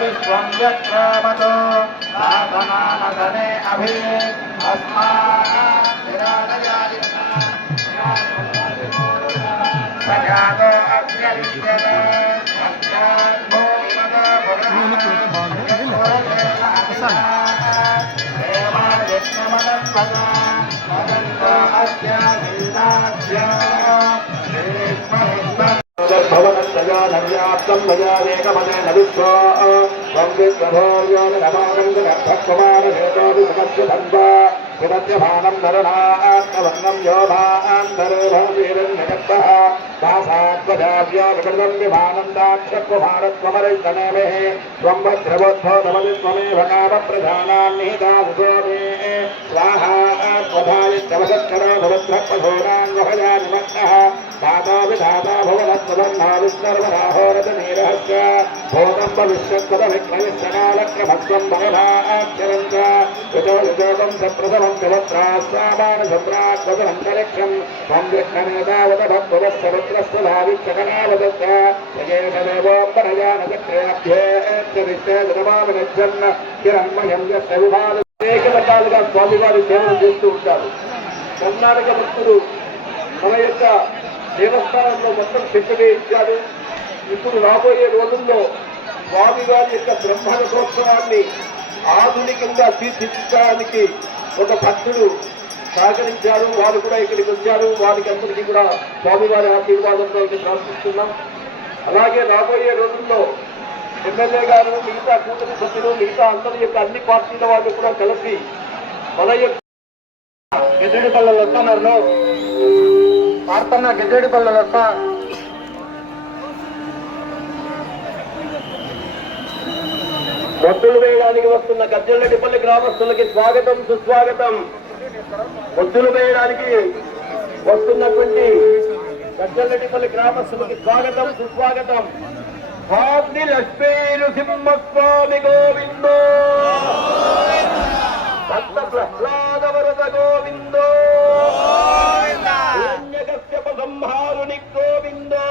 विश्वम्यक्रामतो आसनानदने अभि अस्माको अग्निरिष्यते अग्नान्मो भवनत्रयानव्याप्तं भजादेकमनेन विश्वा त्वं विश्वभोर्योनिरमानन्दनभक्कुमारहेतोभिसमस्य विमध्यमानं नरणात्मवन्नं योभान्तरे भवतीरन्यगत्तः दासात्मजाव्या विकृतं विमानं दाक्षकुमारत्वमरिष्टनेमिः त्वं वज्रवोद्धो नमति त्वमेव कामप्रधानान्निहितासुतो मे स्वाहा त्वधायित्यवसत्करो भवद्भक्तभोरान्वहयानिमग्नः दाता विधाता भवनत्वदन्ना विष्णर्वराहोरतनीरहस्य भोगं भविष्यत्वदविक्रयस्य कालक्रमत्वं भवनाक्षरं च यतो यजोगं सप्रथमं कवत्रास्सामानसम्राट्वदनन्तरिक्षं त्वं विष्णनेतावत भक्तवत्सवत्रस्वधाविक्षकनावदत्त यजेशदेवोऽम्बरयानचक्रेभ्येत्यदिष्टे जगमाविनज्जन् హిరణ్మయం యస్య విభాగ అనేక రకాలుగా స్వామివారి సేవలు చేస్తూ ఉంటారు. కర్ణాటక భక్తులు మన యొక్క దేవస్థానంలో మొత్తం చెట్టుగా ఇచ్చారు. ఇప్పుడు రాబోయే రోజుల్లో స్వామివారి యొక్క బ్రహ్మరథోత్సవాన్ని ఆధునికంగా తీర్చిదిద్దడానికి ఒక భక్తుడు సహకరించారు. వారు కూడా ఇక్కడికి వచ్చారు. వారికి అందరికీ కూడా స్వామివారి ఆశీర్వాదంతో ఇక్కడ ప్రార్థిస్తున్నాం. అలాగే రాబోయే రోజుల్లో ఎమ్మెల్యే గారు, మిగతా కూటమి సభ్యులు, మిగతా అందరి యొక్క అన్ని పార్టీల వాళ్ళు కూడా కలిసి మన యొక్క గిద్దెడి పల్లెలు వస్తున్నారు. పాడుతున్న గిద్దెడి పల్లెలు వస్తా ఒత్తులు వేయడానికి వస్తున్న గజ్జలరెడ్డిపల్లి గ్రామస్తులకి స్వాగతం, సుస్వాగతం. ఒత్తులు వేయడానికి వస్తున్నటువంటి గజ్జలరెడ్డిపల్లి గ్రామస్తులకి స్వాగతం, సుస్వాగతం. స్వామి లక్ష్మీ నృసింహస్వామి గోవిందో, భక్త ప్రహ్లాద వరద గోవిందో, హిరణ్యకశ్యప సంహారుని గోవిందో.